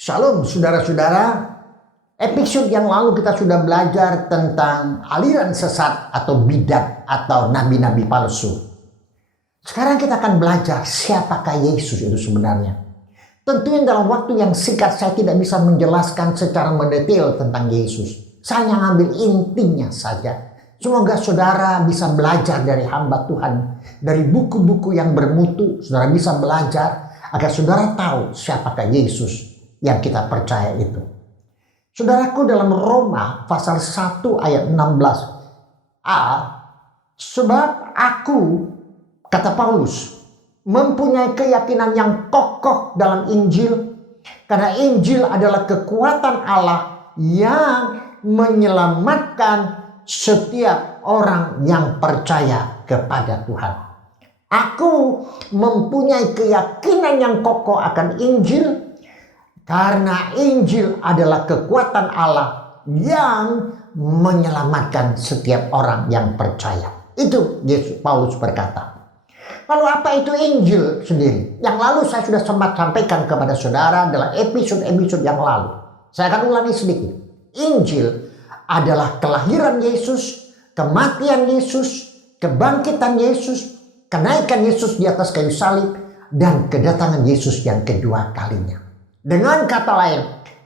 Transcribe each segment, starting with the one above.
Shalom saudara-saudara. Episode yang lalu kita sudah belajar tentang aliran sesat atau bidat atau nabi-nabi palsu. Sekarang kita akan belajar siapakah Yesus itu sebenarnya. Tentunya dalam waktu yang singkat saya tidak bisa menjelaskan secara mendetail tentang Yesus. Saya hanya ambil intinya saja. Semoga saudara bisa belajar dari hamba Tuhan, dari buku-buku yang bermutu. Saudara bisa belajar agar saudara tahu siapakah Yesus yang kita percaya itu. Saudaraku, dalam Roma pasal 1 ayat 16a, sebab aku, kata Paulus, mempunyai keyakinan yang kokoh dalam Injil, karena Injil adalah kekuatan Allah yang menyelamatkan setiap orang yang percaya kepada Tuhan. Aku mempunyai keyakinan yang kokoh akan Injil, karena Injil adalah kekuatan Allah yang menyelamatkan setiap orang yang percaya. Itu Yesus Paulus berkata. Lalu apa itu Injil sendiri? Yang lalu saya sudah sempat sampaikan kepada saudara dalam episode-episode yang lalu. Saya akan ulangi sedikit. Injil adalah kelahiran Yesus, kematian Yesus, kebangkitan Yesus, kenaikan Yesus di atas kayu salib, dan kedatangan Yesus yang kedua kalinya. Dengan kata lain,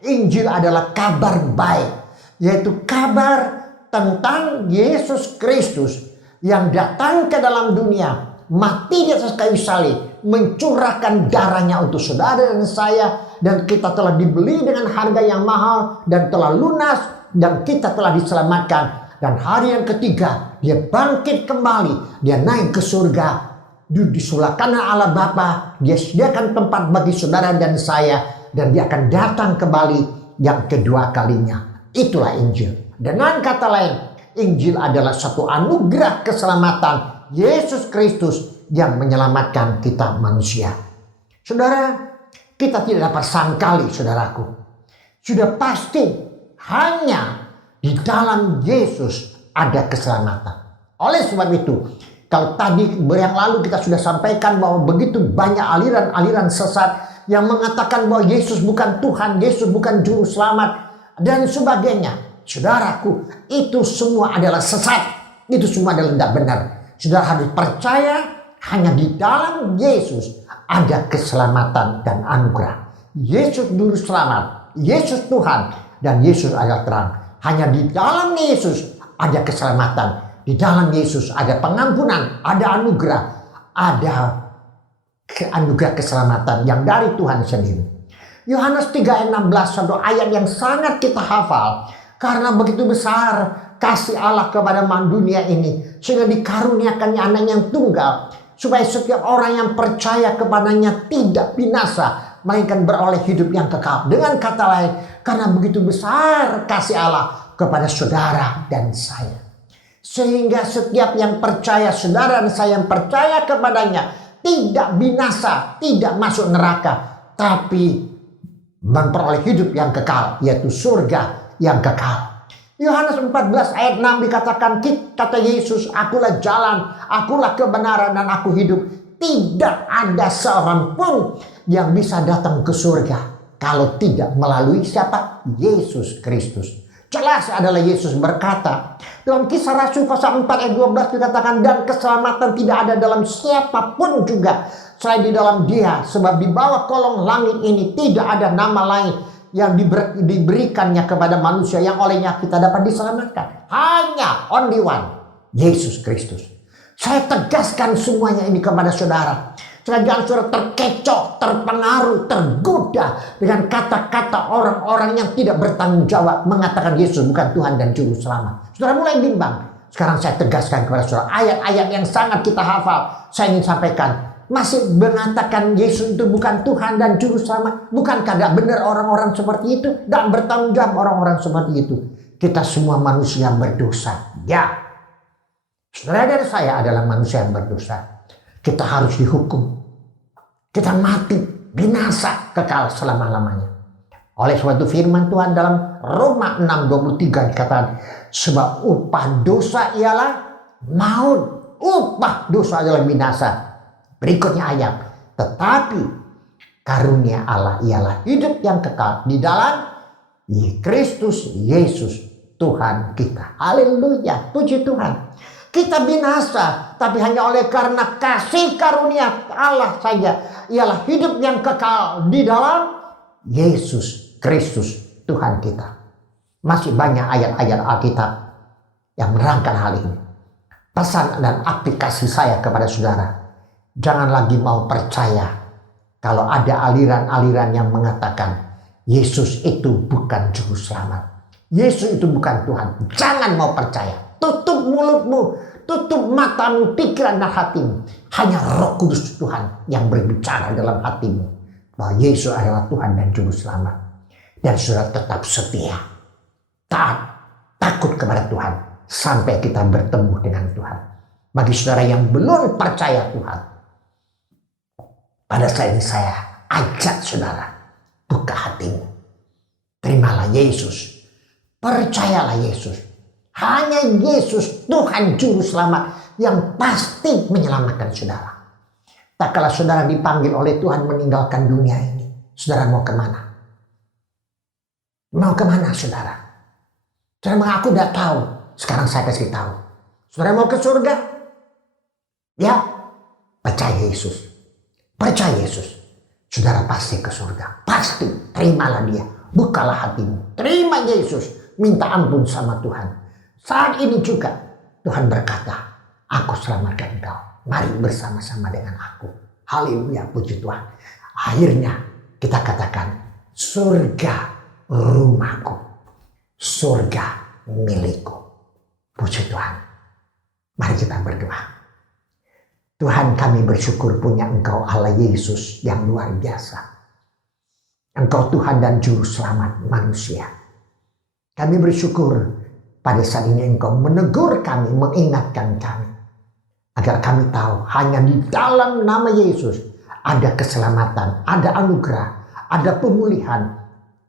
Injil adalah kabar baik, yaitu kabar tentang Yesus Kristus yang datang ke dalam dunia, mati di atas kayu salib, mencurahkan darahnya untuk saudara dan saya, dan kita telah dibeli dengan harga yang mahal dan telah lunas, dan kita telah diselamatkan. Dan hari yang ketiga dia bangkit kembali, dia naik ke surga, di sebelah kanan Allah Bapa, dia sediakan tempat bagi saudara dan saya, dan dia akan datang kembali yang kedua kalinya. Itulah Injil. Dengan kata lain, Injil adalah satu anugerah keselamatan Yesus Kristus yang menyelamatkan kita manusia. Saudara, kita tidak dapat sangkali, saudaraku. Sudah pasti hanya di dalam Yesus ada keselamatan. Oleh sebab itu, kalau tadi yang lalu kita sudah sampaikan bahwa begitu banyak aliran-aliran sesat yang mengatakan bahwa Yesus bukan Tuhan, Yesus bukan Juru Selamat, dan sebagainya. Saudaraku, itu semua adalah sesat. Itu semua adalah tidak benar. Saudara harus percaya hanya di dalam Yesus ada keselamatan dan anugerah. Yesus Juru Selamat, Yesus Tuhan, dan Yesus adalah terang. Hanya di dalam Yesus ada keselamatan. Di dalam Yesus ada pengampunan, ada anugerah, ada anugerah keselamatan yang dari Tuhan sendiri. Yohanes 3 ayat 16, satu ayat yang sangat kita hafal. Karena begitu besar kasih Allah kepada dunia ini, sehingga dikaruniakannya anak yang tunggal, supaya setiap orang yang percaya kepadanya tidak binasa, melainkan beroleh hidup yang kekal. Dengan kata lain, karena begitu besar kasih Allah kepada saudara dan saya, sehingga setiap yang percaya, saudara dan saya yang percaya kepadanya, tidak binasa, tidak masuk neraka, tapi memperoleh hidup yang kekal, yaitu surga yang kekal. Yohanes 14 ayat 6 dikatakan, kata Yesus, akulah jalan, akulah kebenaran, dan aku hidup. Tidak ada seorang pun yang bisa datang ke surga kalau tidak melalui siapa? Yesus Kristus. Jelas adalah Yesus berkata dalam Kisah Rasul pasal 4 ayat 12 dikatakan, dan keselamatan tidak ada dalam siapapun juga selain di dalam Dia, sebab di bawah kolong langit ini tidak ada nama lain yang diberikannya kepada manusia yang olehnya kita dapat diselamatkan. Hanya only one, Yesus Kristus. Saya tegaskan semuanya ini kepada saudara. Jangan saudara terkecoh, terpengaruh, tergoda dengan kata-kata orang-orang yang tidak bertanggung jawab mengatakan Yesus bukan Tuhan dan Juru Selamat. Saudara mulai bimbang. Sekarang saya tegaskan kepada saudara, ayat-ayat yang sangat kita hafal, saya ingin sampaikan. Masih mengatakan Yesus itu bukan Tuhan dan Juru Selamat. Bukankah tidak benar orang-orang seperti itu? Dan bertanggung jawab orang-orang seperti itu. Kita semua manusia yang berdosa. Ya, saudara dan saya adalah manusia yang berdosa. Kita harus dihukum. Kita mati, binasa, kekal selama-lamanya. Oleh sebab itu firman Tuhan dalam Roma 6:23 dikatakan, sebab upah dosa ialah maut. Upah dosa adalah binasa. Berikutnya ayat, tetapi Karunia Allah ialah hidup yang kekal di dalam Kristus Yesus Tuhan kita. Haleluya, puji Tuhan. Kita binasa, tapi hanya oleh karena kasih karunia Allah saja. Ialah hidup yang kekal di dalam Yesus Kristus Tuhan kita. Masih banyak ayat-ayat Alkitab yang menerangkan hal ini. Pesan dan aplikasi saya kepada saudara, jangan lagi mau percaya kalau ada aliran-aliran yang mengatakan Yesus itu bukan juru selamat, Yesus itu bukan Tuhan. Jangan mau percaya. Tutup mulutmu, tutup matamu, pikiran dan hatimu. Hanya Roh Kudus Tuhan yang berbicara dalam hatimu bahwa Yesus adalah Tuhan dan juru selamat. Dan saudara tetap setia, taat, takut kepada Tuhan sampai kita bertemu dengan Tuhan. Bagi saudara yang belum percaya Tuhan, pada saat ini saya ajak saudara, buka hatimu. Terimalah Yesus. Percayalah Yesus. Hanya Yesus Tuhan Juru Selamat yang pasti menyelamatkan saudara. Tak kala saudara dipanggil oleh Tuhan meninggalkan dunia ini, saudara mau kemana? Mau kemana saudara? Saudara mengaku tidak tahu. Sekarang saya kasih tahu. Saudara mau ke surga? Ya, percaya Yesus. Percaya Yesus. Saudara pasti ke surga. Pasti. Terimalah dia. Bukalah hatimu. Terima Yesus. Minta ampun sama Tuhan. Saat ini juga Tuhan berkata, aku selamatkan engkau. Mari bersama-sama dengan aku. Haleluya, puji Tuhan. Akhirnya kita katakan, surga rumahku. Surga milikku. Puji Tuhan. Mari kita berdoa. Tuhan, kami bersyukur punya Engkau Allah Yesus yang luar biasa. Engkau Tuhan dan Juru Selamat manusia. Kami bersyukur pada saat ini Engkau menegur kami, mengingatkan kami. Agar kami tahu hanya di dalam nama Yesus ada keselamatan, ada anugerah, ada pemulihan,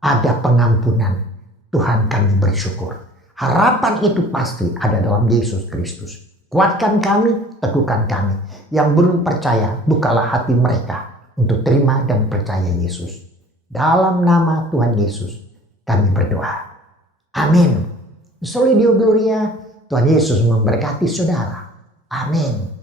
ada pengampunan. Tuhan, kami bersyukur. Harapan itu pasti ada dalam Yesus Kristus. Kuatkan kami, teguhkan kami. Yang belum percaya, bukalah hati mereka untuk terima dan percaya Yesus. Dalam nama Tuhan Yesus, kami berdoa. Amin. Soli Deo Gloria, Tuhan Yesus memberkati saudara. Amin.